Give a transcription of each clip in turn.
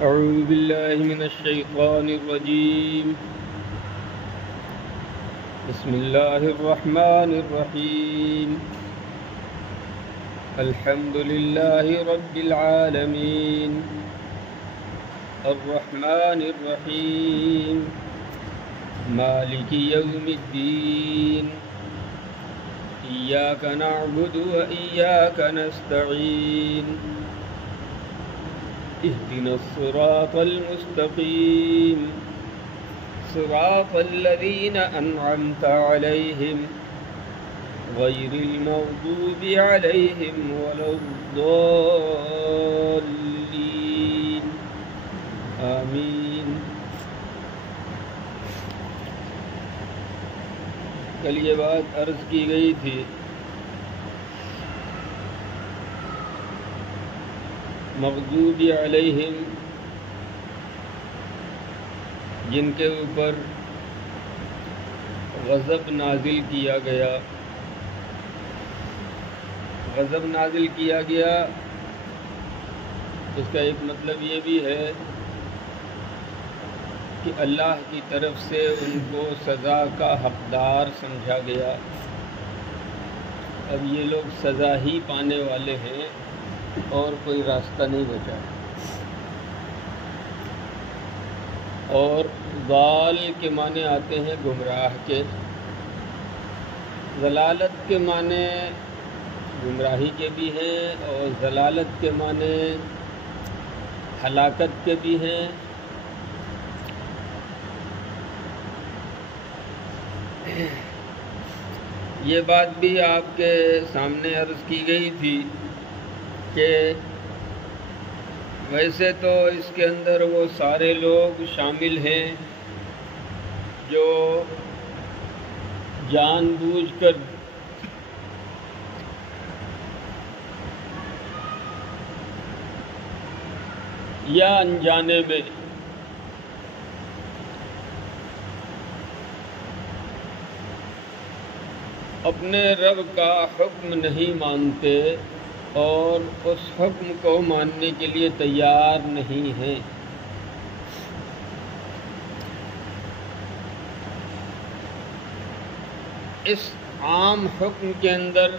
أعوذ بالله من الشيطان الرجيم. بسم الله الرحمن الرحيم. الحمد لله رب العالمين الرحمن الرحيم مالك يوم الدين إياك نعبد وإياك نستعين اهدنا الصراط المستقيم صراط الذين أنعمت عليهم غير المغضوب عليهم ولا الضالين آمین. کل یہ بات عرض کی گئی تھی مغضوب علیہم جن کے اوپر غضب نازل کیا گیا. غضب نازل کیا گیا اس کا ایک مطلب یہ بھی ہے کہ اللہ کی طرف سے ان کو سزا کا حقدار سمجھا گیا. اب یہ لوگ سزا ہی پانے والے ہیں اور کوئی راستہ نہیں بچا. اور ضال کے معنی آتے ہیں گمراہ کے. ضلالت کے معنی گمراہی کے بھی ہیں اور ضلالت کے معنی ہلاکت کے بھی ہیں. یہ بات بھی آپ کے سامنے عرض کی گئی تھی کہ ویسے تو اس کے اندر وہ سارے لوگ شامل ہیں جو جان بوجھ کر یا انجانے میں اپنے رب کا حکم نہیں مانتے اور اس حکم کو ماننے کے لیے تیار نہیں ہیں. اس عام حکم کے اندر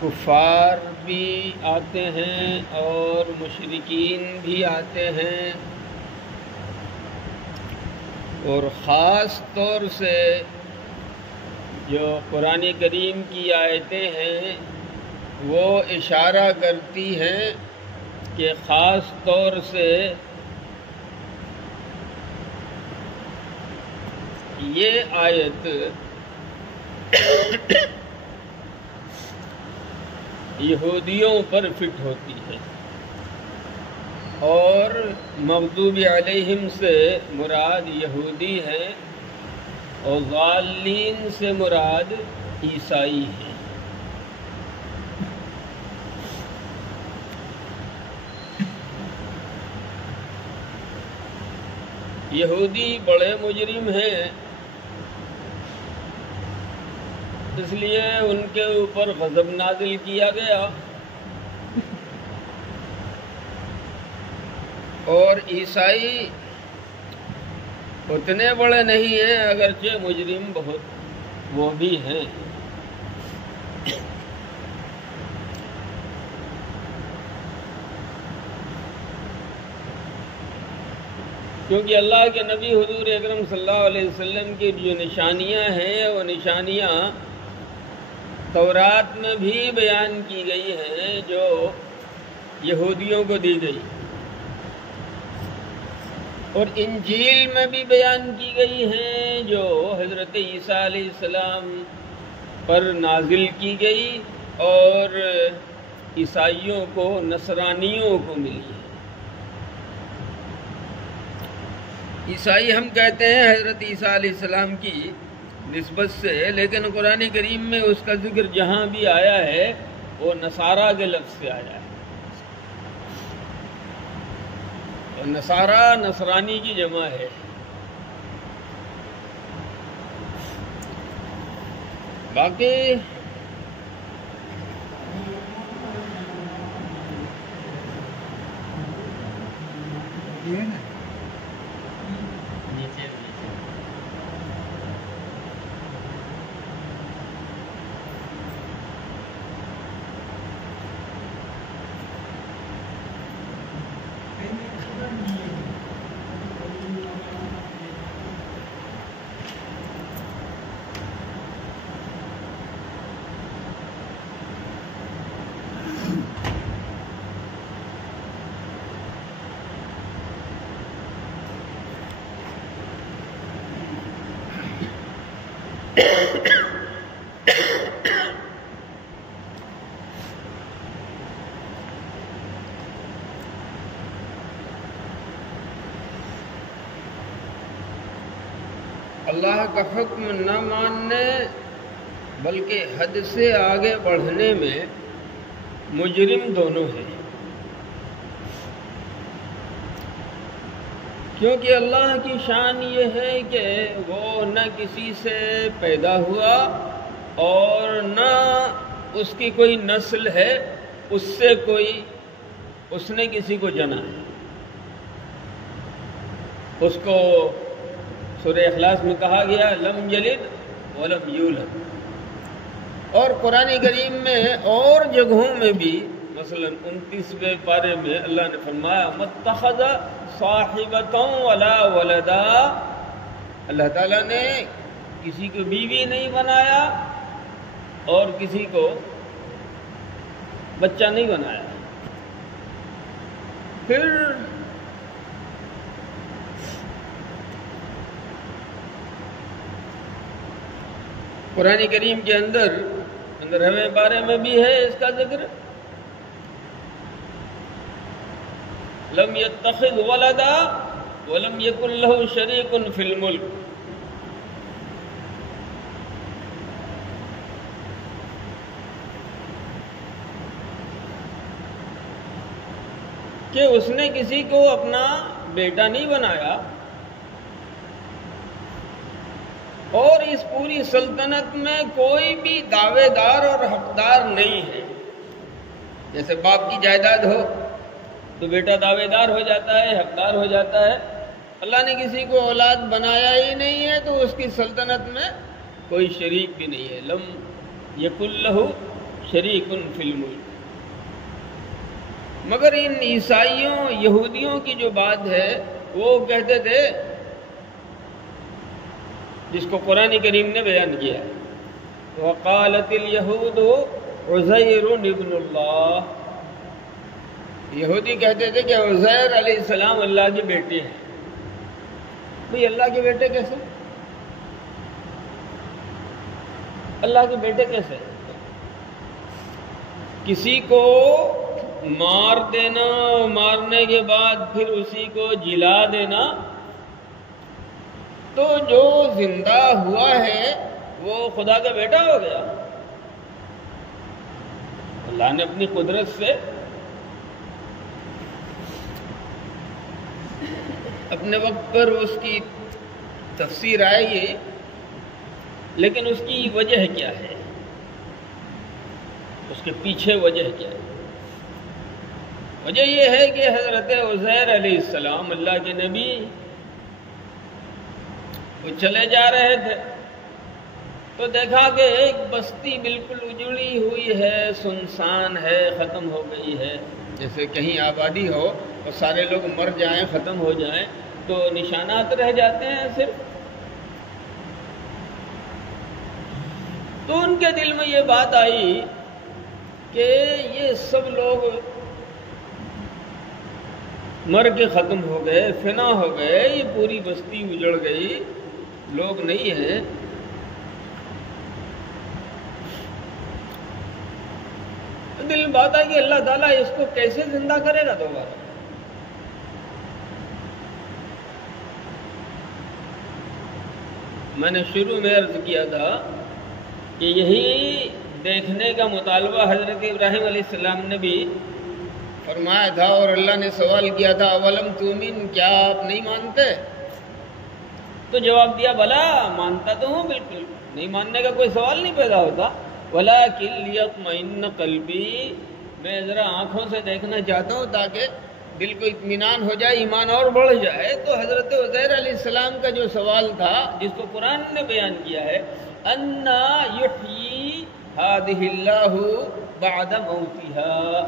کفار بھی آتے ہیں اور مشرکین بھی آتے ہیں اور خاص طور سے جو قرآن کریم کی آیتیں ہیں وہ اشارہ کرتی ہیں کہ خاص طور سے یہ آیت یہودیوں پر فٹ ہوتی ہے اور مغضوب علیہم سے مراد یہودی ہیں اور ضالین سے مراد عیسائی ہیں. یہودی بڑے مجرم ہیں اس لیے ان کے اوپر غضب نازل کیا گیا اور عیسائی اتنے بڑے نہیں ہیں اگرچہ مجرم بہت وہ بھی ہیں. کیونکہ اللہ کے نبی حضور اکرم صلی اللہ علیہ وسلم کی جو نشانیاں ہیں وہ نشانیاں تورات میں بھی بیان کی گئی ہیں جو یہودیوں کو دی گئی اور انجیل میں بھی بیان کی گئی ہیں جو حضرت عیسیٰ علیہ السلام پر نازل کی گئی اور عیسائیوں کو نصرانیوں کو ملی ہے. عیسائی ہم کہتے ہیں حضرت عیسیٰ علیہ السلام کی نسبت سے، لیکن قرآن کریم میں اس کا ذکر جہاں بھی آیا ہے وہ نصارہ کے لفظ سے آیا ہے. اور نصارہ نصرانی کی جمع ہے. باقی اللہ کا حکم نہ ماننے بلکہ حد سے آگے بڑھنے میں مجرم دونوں ہیں، کیونکہ اللہ کی شان یہ ہے کہ وہ نہ کسی سے پیدا ہوا اور نہ اس کی کوئی نسل ہے، اس نے کسی کو جنا ہے۔ اس کو سورہ اخلاص میں کہا گیا لم یلد ولم یولد، اور قرآن کریم میں اور جگہوں میں بھی، مثلا 29ویں پارے میں اللہ نے فرمایا متخذ صاحبۃ ولا ولدا، اللہ تعالیٰ نے کسی کو بیوی نہیں بنایا اور کسی کو بچہ نہیں بنایا۔ پھر قرآن کریم کے اندر 15ویں پارے میں بھی ہے اس کا ذکر، لم يتخذ ولدا ولم يكن له شريك في الملك، کہ اس نے کسی کو اپنا بیٹا نہیں بنایا اور اس پوری سلطنت میں کوئی بھی دعوے دار اور حقدار نہیں ہے۔ جیسے باپ کی جائیداد ہو تو بیٹا دعوے دار ہو جاتا ہے، حقدار ہو جاتا ہے۔ اللہ نے کسی کو اولاد بنایا ہی نہیں ہے تو اس کی سلطنت میں کوئی شریک بھی نہیں ہے۔ لم یکن لہ شریک فی الملک۔ مگر ان عیسائیوں یہودیوں کی جو بات ہے وہ کہتے تھے، جس کو قرآن کریم نے بیان کیا ہے، وقالت الیہود عزیر ابن اللہ، یہودی کہتے تھے کہ عزیر علیہ السلام اللہ کے بیٹے ہیں۔ بھئی اللہ کے بیٹے کیسے؟ اللہ کے بیٹے کیسے؟ کسی کو مار دینا، مارنے کے بعد پھر اسی کو جلا دینا، تو جو زندہ ہوا ہے وہ خدا کا بیٹا ہو گیا۔ اللہ نے اپنی قدرت سے اپنے وقت پر اس کی تفسیر آئے گی، لیکن اس کی وجہ کیا ہے، اس کے پیچھے وجہ کیا ہے؟ وجہ یہ ہے کہ حضرت عزیر علیہ السلام اللہ کے نبی، وہ چلے جا رہے تھے تو دیکھا کہ ایک بستی بالکل اجڑی ہوئی ہے، سنسان ہے، ختم ہو گئی ہے۔ جیسے کہیں آبادی ہو اور سارے لوگ مر جائیں، ختم ہو جائیں تو نشانات رہ جاتے ہیں صرف۔ تو ان کے دل میں یہ بات آئی کہ یہ سب لوگ مر کے ختم ہو گئے، فنا ہو گئے، یہ پوری بستی اجڑ گئی، لوگ نہیں ہیں، دل میں بات آئی کہ اللہ تعالیٰ اس کو کیسے زندہ کرے گا دوبارہ؟ میں نے شروع میں عرض کیا تھا کہ یہی دیکھنے کا مطالبہ حضرت ابراہیم علیہ السلام نے بھی فرمایا تھا، اور اللہ نے سوال کیا تھا اولم تؤمن، کیا آپ نہیں مانتے؟ تو جواب دیا بلا، مانتا تو ہوں، بالکل نہیں ماننے کا کوئی سوال نہیں پیدا ہوتا، ولیکن لیطمئن قلبی، میں ذرا آنکھوں سے دیکھنا چاہتا ہوں تاکہ دل کو اطمینان ہو جائے، ایمان اور بڑھ جائے، تو حضرت عزیر علیہ السلام کا جو سوال تھا جس کو قرآن نے بیان کیا ہے، انا یحیی ہذہ اللہ بعد موتہا،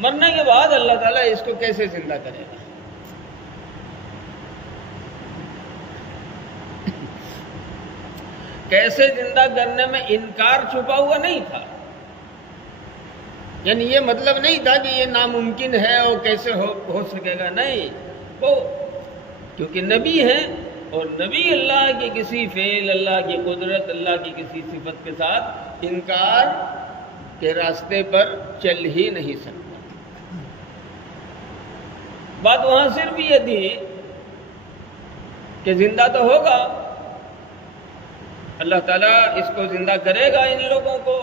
مرنے کے بعد اللہ تعالیٰ اس کو کیسے زندہ کرے گا؟ کیسے زندہ کرنے میں انکار چھپا ہوا نہیں تھا، یعنی یہ مطلب نہیں تھا کہ یہ ناممکن ہے اور کیسے ہو سکے گا، نہیں، وہ کیونکہ نبی ہیں اور نبی اللہ کی کسی فعل، اللہ کی قدرت، اللہ کی کسی صفت کے ساتھ انکار کے راستے پر چل ہی نہیں سکتا۔ بات وہاں صرف یہ تھی کہ زندہ تو ہوگا، اللہ تعالیٰ اس کو زندہ کرے گا ان لوگوں کو،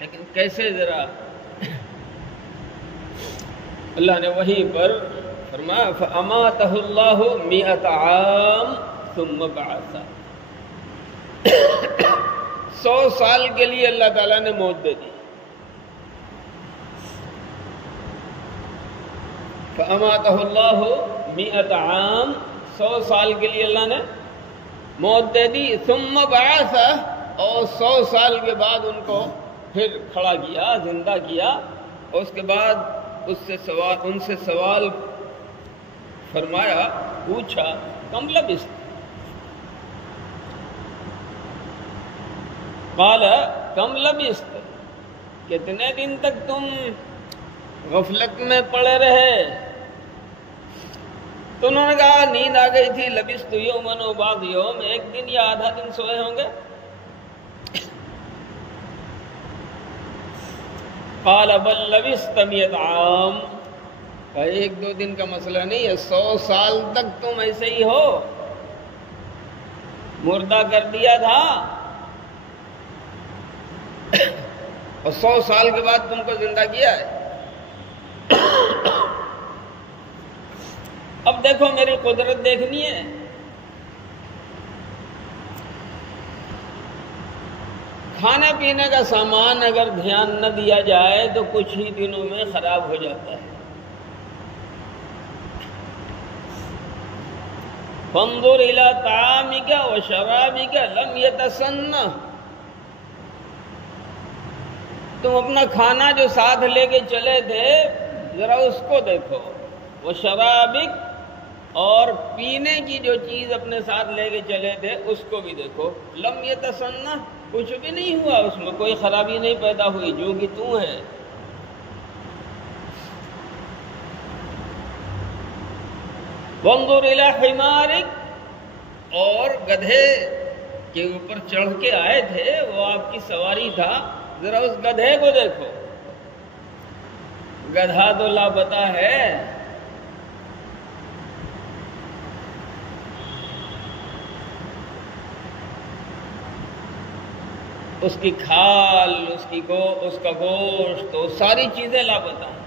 لیکن کیسے؟ ذرا اللہ نے وہیں پر فرمایا فَأَمَاتَهُ اللَّهُ 100 عام ثُمَّ بَعَثَ، 100 سال کے لیے اللہ تعالیٰ نے موت دے دی۔ فَأَمَاتَهُ اللَّهُ 100 عام، 100 سال کے لیے اللہ نے موت دے دی، ثم بعث، اور 100 سال کے بعد ان کو پھر کھڑا کیا، زندہ کیا، اور اس کے بعد ان سے سوال فرمایا، پوچھا کم لبثت، قال کم لبثت، کتنے دن تک تم غفلت میں پڑے رہے؟ تو انہوں نے کہا نیند آ گئی تھی، لبثت یومن و بعض یوم، ایک دن یا آدھا دن سوئے ہوں گے۔ قال بل لبثت 100 عام، کہا ایک دو دن کا مسئلہ نہیں ہے، 100 سال تک تم ایسے ہی ہو، مردہ کر دیا تھا اور 100 سال کے بعد تم کو زندہ کیا ہے۔ اب دیکھو میری قدرت دیکھنی ہے، کھانے پینے کا سامان اگر دھیان نہ دیا جائے تو کچھ ہی دنوں میں خراب ہو جاتا ہے۔ فانظر الى طعامك وشرابك لم يتسنه، تم اپنا کھانا جو ساتھ لے کے چلے تھے ذرا اس کو دیکھو، وشرابک، اور پینے کی جو چیز اپنے ساتھ لے کے چلے تھے اس کو بھی دیکھو، لم یتسنہ، کچھ بھی نہیں ہوا، اس میں کوئی خرابی نہیں پیدا ہوئی، جو کہ تو ہے۔ وانظر الی حمارک، اور گدھے کے اوپر چڑھ کے آئے تھے، وہ آپ کی سواری تھا، ذرا اس گدھے کو دیکھو، گدھا تو لاپتہ ہے، اس کی کھال، اس کا گوشت، تو ساری چیزیں لاپتہ ہیں۔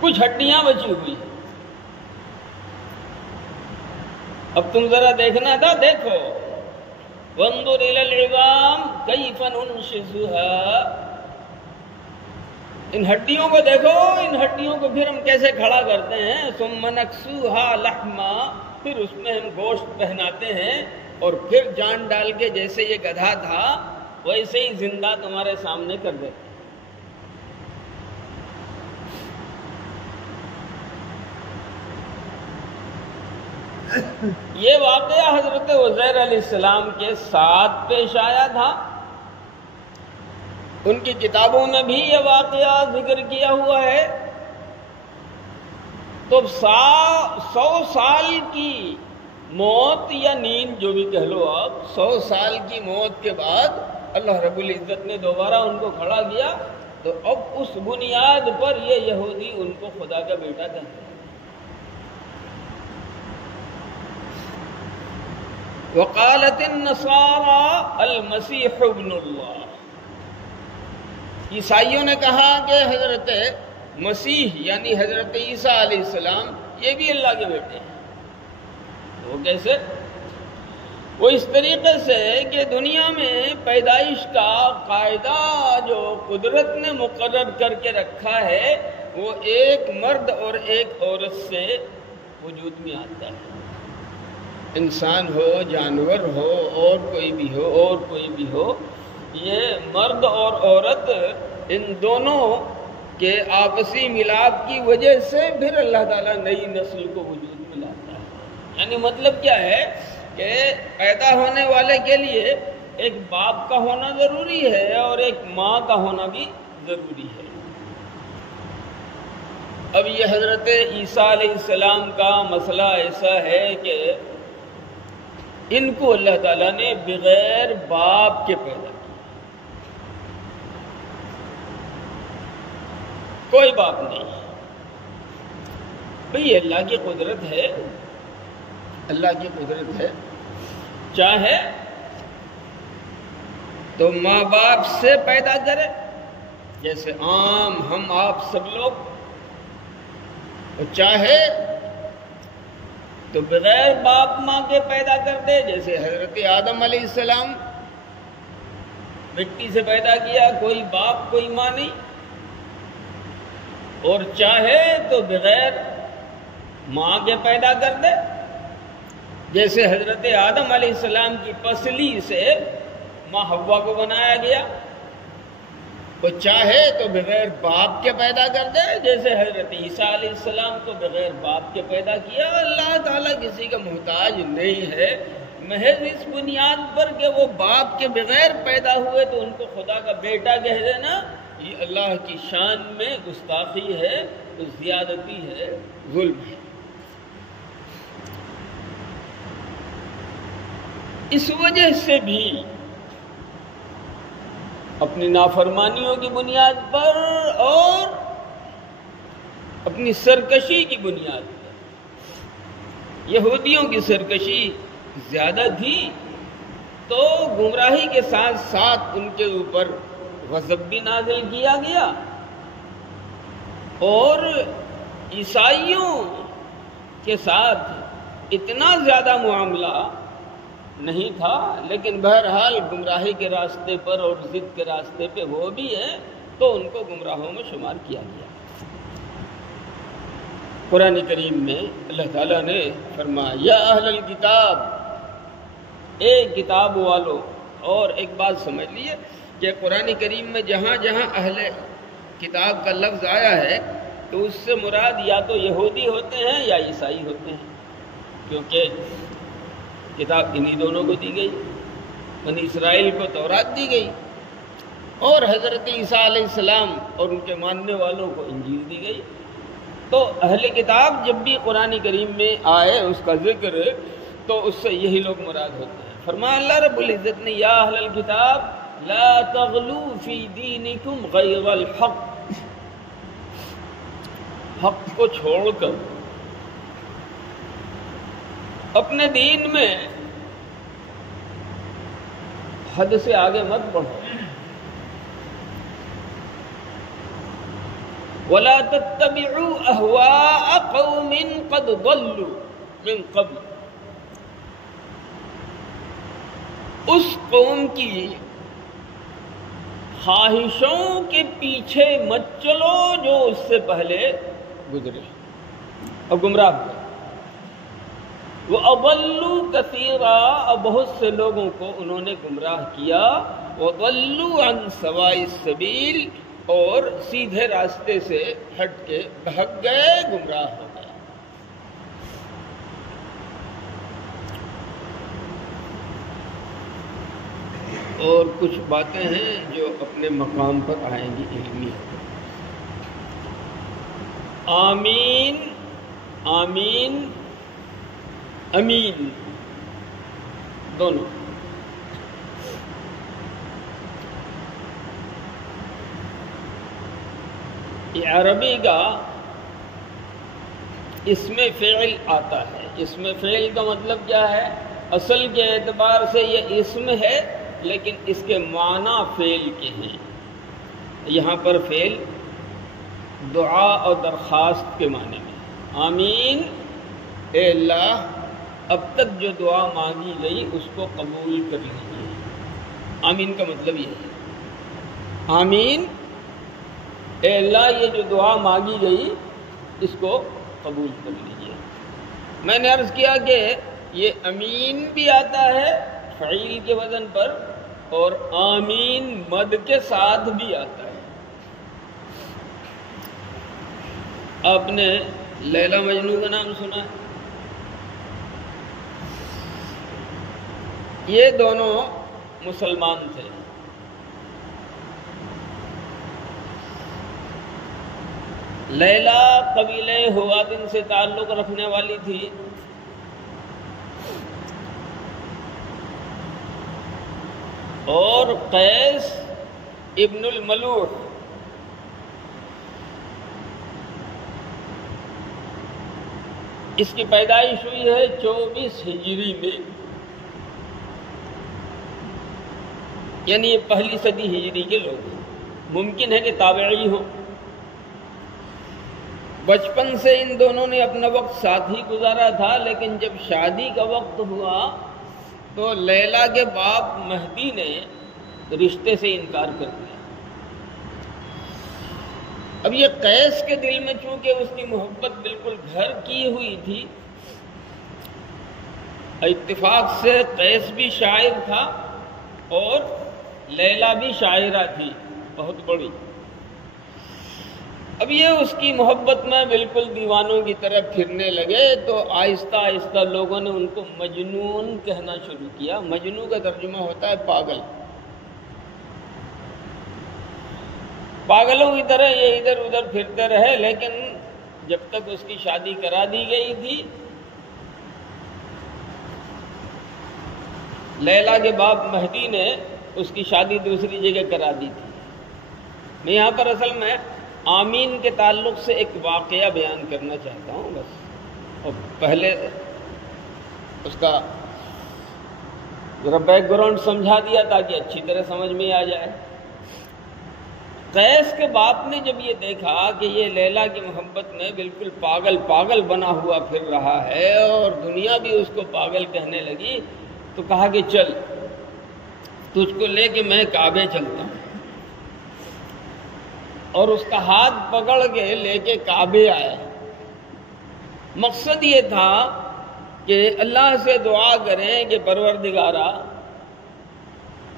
کچھ ہڈیاں بچی ہوئی ہیں، اب تم ذرا دیکھنا تھا، دیکھو، وانظر الی العظام کیف ننشزها، ان ہڈیوں کو دیکھو، ان ہڈیوں کو پھر ہم کیسے کھڑا کرتے ہیں، ثم نکسوها لحما، پھر اس میں ہم گوشت پہناتے ہیں، اور پھر جان ڈال کے جیسے یہ گدھا تھا ویسے ہی زندہ تمہارے سامنے کر دیتے۔ یہ واقعہ حضرت عزیر علیہ السلام کے ساتھ پیش آیا تھا، ان کی کتابوں میں بھی یہ واقعہ ذکر کیا ہوا ہے۔ تو 100 سال کی موت یا نیند جو بھی کہہ لو آپ، 100 سال کی موت کے بعد اللہ رب العزت نے دوبارہ ان کو کھڑا کیا، تو اب اس بنیاد پر یہ یہودی ان کو خدا کا بیٹا کہتے ہیں۔ وقالت النصارى المسیح ابن اللہ، عیسائیوں نے کہا کہ حضرت مسیح یعنی حضرت عیسیٰ علیہ السلام یہ بھی اللہ کے بیٹے ہیں۔ وہ کیسے؟ وہ اس طریقے سے کہ دنیا میں پیدائش کا قاعدہ جو قدرت نے مقرر کر کے رکھا ہے وہ ایک مرد اور ایک عورت سے وجود میں آتا ہے. انسان ہو، جانور ہو، اور کوئی بھی ہو، یہ مرد اور عورت ان دونوں کے آپسی ملاپ کی وجہ سے پھر اللہ تعالیٰ نئی نسل کو وجود میں لاتا ہے. یعنی مطلب کیا ہے کہ پیدا ہونے والے کے لیے ایک باپ کا ہونا ضروری ہے اور ایک ماں کا ہونا بھی ضروری ہے. اب یہ حضرت عیسیٰ علیہ السلام کا مسئلہ ایسا ہے کہ ان کو اللہ تعالیٰ نے بغیر باپ کے پیدا کیا. کوئی باپ نہیں. بھئی اللہ کی قدرت ہے، اللہ کی قدرت ہے، چاہے تو ماں باپ سے پیدا کرے جیسے عام ہم آپ سب لوگ، اور چاہے تو بغیر باپ ماں کے پیدا کر دے جیسے حضرت آدم علیہ السلام مٹی سے پیدا کیا، کوئی باپ کوئی ماں نہیں. اور چاہے تو بغیر ماں کے پیدا کر دے جیسے حضرت آدم علیہ السلام کی پسلی سے ماں حوا کو بنایا گیا. اور چاہے تو بغیر باپ کے پیدا کر دے جیسے حضرت عیسیٰ علیہ السلام کو بغیر باپ کے پیدا کیا. اللہ تعالیٰ کسی کا محتاج نہیں ہے، محض اس بنیاد پر کہ وہ باپ کے بغیر پیدا ہوئے تو ان کو خدا کا بیٹا کہہ دینا یہ اللہ کی شان میں گستاخی ہے، زیادتی ہے، ظلم ہے. اس وجہ سے بھی اپنی نافرمانیوں کی بنیاد پر اور اپنی سرکشی کی بنیاد پر، یہودیوں کی سرکشی زیادہ تھی تو گمراہی کے ساتھ ساتھ ان کے اوپر غضب بھی نازل کیا گیا. اور عیسائیوں کے ساتھ اتنا زیادہ معاملہ نہیں تھا، لیکن بہرحال گمراہی کے راستے پر اور ضد کے راستے پہ وہ بھی ہیں تو ان کو گمراہوں میں شمار کیا گیا. قرآن کریم میں اللہ تعالیٰ نے فرمایا یا اہل الکتاب، اے کتاب والو. اور ایک بات سمجھ لیے کہ قرآن کریم میں جہاں جہاں اہل کتاب کا لفظ آیا ہے تو اس سے مراد یا تو یہودی ہوتے ہیں یا عیسائی ہوتے ہیں، کیونکہ کتاب انہی دونوں کو دی گئی. بنی اسرائیل کو تورات دی گئی اور حضرت عیسیٰ علیہ السلام اور ان کے ماننے والوں کو انجیل دی گئی. تو اہل کتاب جب بھی قرآن کریم میں آئے اس کا ذکر تو اس سے یہی لوگ مراد ہوتے ہیں. فرمایا اللہ رب العزت نے یا اہل الکتاب لا تغلوا فی دینکم غیر الحق، حق کو چھوڑ کر اپنے دین میں حد سے آگے مت بڑھو. وَلَا تَتَّبِعُوا أَهْوَاءَ قَوْمٍ قَدْ ضَلُّوا مِن قَبْلُ، اس قوم کی خواہشوں کے پیچھے مت چلو جو اس سے پہلے گزرے اور گمراہ ہوئے. وَأَضَلُّوا كَثِيرًا، اور بہت سے لوگوں کو انہوں نے گمراہ کیا. وَضَلُّوا عَنْ سَوَاءِ السَّبِيلِ، اور سیدھے راستے سے ہٹ کے بھگ گئے، گمراہ ہو گئے. اور کچھ باتیں ہیں جو اپنے مقام پر آئیں گی علمی. آمین، آمین، امین دونوں. یہ عربی کا اس میں فعل آتا ہے. اس میں فعل کا مطلب کیا ہے؟ اصل کے اعتبار سے یہ اسم ہے لیکن اس کے معنی فعل کے ہیں. یہاں پر فعل دعا اور درخواست کے معنی میں. آمین، اے اللہ اب تک جو دعا مانگی گئی اس کو قبول کر لیجیے۔ آمین کا مطلب یہ ہے، آمین، اے اللہ یہ جو دعا مانگی گئی اس کو قبول کر لیجیے۔ میں نے عرض کیا کہ یہ امین بھی آتا ہے فعیل کے وزن پر، اور آمین مد کے ساتھ بھی آتا ہے۔ آپ نے لیلا مجنوں کا نام سنا ہے؟ یہ دونوں مسلمان تھے۔ لیلا قبیلہ ہوادن سے تعلق رکھنے والی تھی، اور قیس ابن الملوح اس کی پیدائش ہوئی ہے 24 ہجری میں، یعنی یہ پہلی صدی ہجری کے لوگ ہیں۔ ممکن ہے کہ تابعی ہوں۔ بچپن سے ان دونوں نے اپنا وقت ساتھ ہی گزارا تھا، لیکن جب شادی کا وقت ہوا تو لیلا کے باپ مہدی نے رشتے سے انکار کر دیا۔ اب یہ قیس کے دل میں چونکہ اس کی محبت بالکل گھر کی ہوئی تھی، اتفاق سے قیس بھی شاعر تھا اور لیلا بھی شاعرہ تھی بہت بڑی۔ اب یہ اس کی محبت میں بالکل دیوانوں کی طرح پھرنے لگے، تو آہستہ آہستہ لوگوں نے ان کو مجنون کہنا شروع کیا۔ مجنون کا ترجمہ ہوتا ہے پاگل۔ پاگلوں کی طرح یہ ادھر ادھر پھرتے رہے، لیکن جب تک اس کی شادی کرا دی گئی تھی، لیلا کے باپ مہدی نے اس کی شادی دوسری جگہ کرا دی تھی۔ میں یہاں پر اصل میں آمین کے تعلق سے ایک واقعہ بیان کرنا چاہتا ہوں بس، اور پہلے اس کا ذرا بیک گراؤنڈ سمجھا دیا تاکہ اچھی طرح سمجھ میں آ جائے۔ قیس کے باپ نے جب یہ دیکھا کہ یہ لیلا کی محبت میں بالکل پاگل بنا ہوا پھر رہا ہے اور دنیا بھی اس کو پاگل کہنے لگی، تو کہا کہ چل تجھ کو لے کے میں کعبے چلتا ہوں، اور اس کا ہاتھ پکڑ کے لے کے کعبے آیا۔ مقصد یہ تھا کہ اللہ سے دعا کریں کہ پروردگارا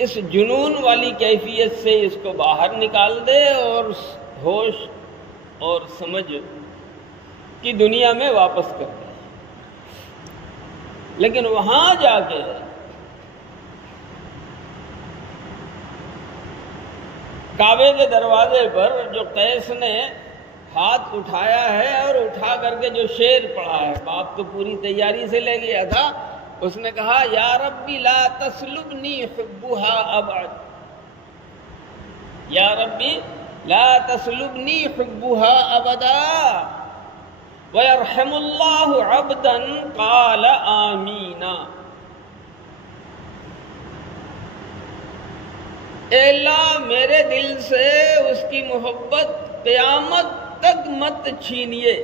اس جنون والی کیفیت سے اس کو باہر نکال دے اور ہوش اور سمجھ کی دنیا میں واپس کر دے۔ لیکن وہاں جا کے کعبے کے دروازے پر جو قیس نے ہاتھ اٹھایا ہے اور اٹھا کر کے جو شعر پڑھا ہے، باپ تو پوری تیاری سے لے گیا تھا، اس نے کہا یا ربی لا تسلبنی حبها ابعد، یا ربی لا تسلبنی حبها ابدا ویرحم اللہ عبدا قال آمینا۔ اے اللہ میرے دل سے اس کی محبت قیامت تک مت چھینیے۔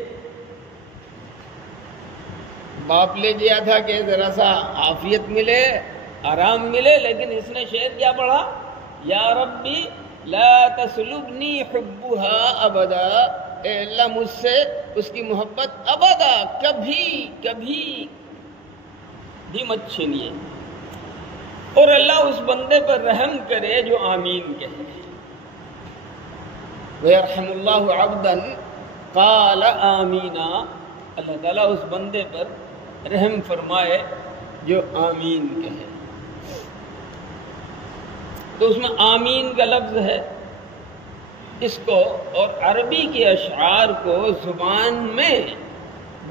باپ لے گیا تھا کہ ذرا سا عافیت ملے، آرام ملے، لیکن اس نے شعر کیا پڑھا؟ یا ربی لا تسلبنی حبها ابدا، اے اللہ مجھ سے اس کی محبت ابدا کبھی بھی مت چھینیے، اور اللہ اس بندے پر رحم کرے جو آمین کہے۔ وَيَرْحَمُ اللَّهُ عَبْدًا قَالَ آمِينَ، اللہ تعالیٰ اس بندے پر رحم فرمائے جو آمین کہے۔ تو اس میں آمین کا لفظ ہے، اس کو اور عربی کے اشعار کو زبان میں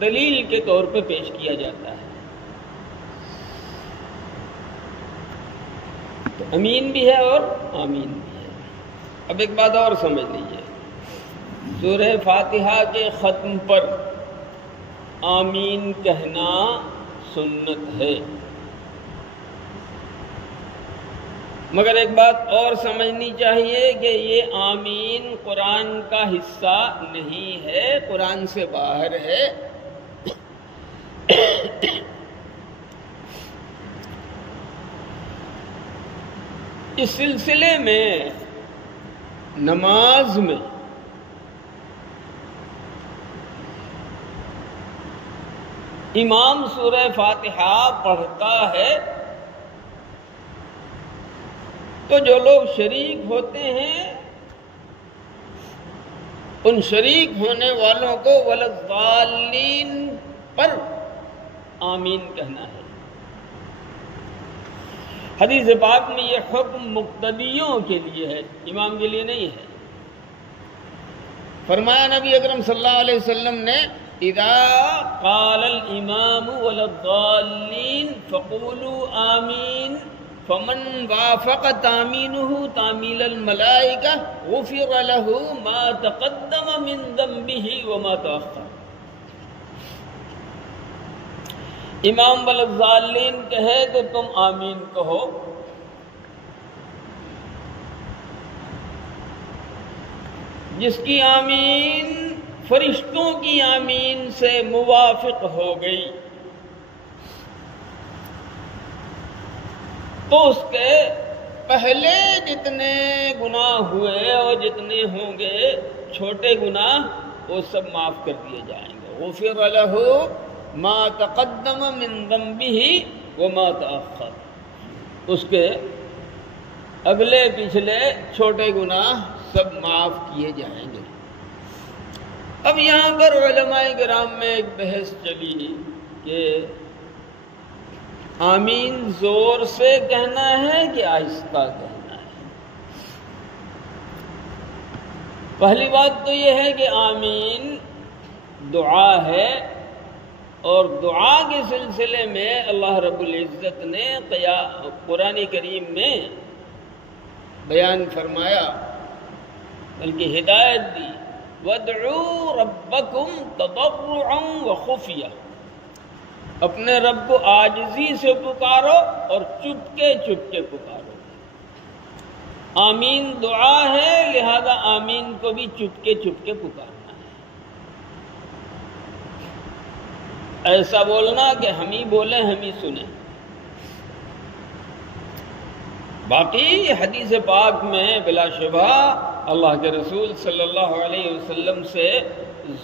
دلیل کے طور پہ پیش کیا جاتا ہے۔ تو امین بھی ہے اور آمین بھی ہے۔ اب ایک بات اور سمجھ لیجیے، سورہ فاتحہ کے ختم پر آمین کہنا سنت ہے، مگر ایک بات اور سمجھنی چاہیے کہ یہ آمین قرآن کا حصہ نہیں ہے، قرآن سے باہر ہے۔ اس سلسلے میں نماز میں امام سورہ فاتحہ پڑھتا ہے تو جو لوگ شریک ہوتے ہیں ان شریک ہونے والوں کو والضالین پر آمین کہنا ہے۔ حدیث پاک میں یہ حکم مقتدیوں کے لیے ہے، امام کے لیے نہیں ہے۔ فرمایا نبی اکرم صلی اللہ علیہ وسلم نے اذا قال الامام والضالین فقولوا آمین فمن وافق تامینہ تعمیل الملائکہ غفر له ما تقدم من ذنبہ وما تأخر۔ امام والضالین کہے تو تم آمین کہو، جس کی آمین فرشتوں کی آمین سے موافق ہو گئی تو اس کے پہلے جتنے گناہ ہوئے اور جتنے ہوں گے چھوٹے گناہ وہ سب معاف کر دیے جائیں گے۔ غفر له ما تقدم من ذنبہ وما تأخر، اس کے اگلے پچھلے چھوٹے گناہ سب معاف کیے جائیں گے۔ اب یہاں پر علماء کرام میں ایک بحث چلی کہ آمین زور سے کہنا ہے کہ آہستہ کہنا ہے۔ پہلی بات تو یہ ہے کہ آمین دعا ہے، اور دعا کے سلسلے میں اللہ رب العزت نے قرآن کریم میں بیان فرمایا، بلکہ ہدایت دی، وَادْعُوا رَبَّكُمْ تَضَرُّعًا وَخُفْيَةً، اپنے رب کو عاجزی سے پکارو اور چپکے چپکے پکارو۔ آمین دعا ہے، لہذا آمین کو بھی چپکے چپکے پکارنا ہے، ایسا بولنا کہ ہم ہی بولیں ہم ہی سنیں۔ باقی حدیث پاک میں بلا شبہ اللہ کے رسول صلی اللہ علیہ وسلم سے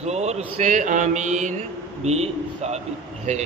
زور سے آمین بھی ثابت ہے۔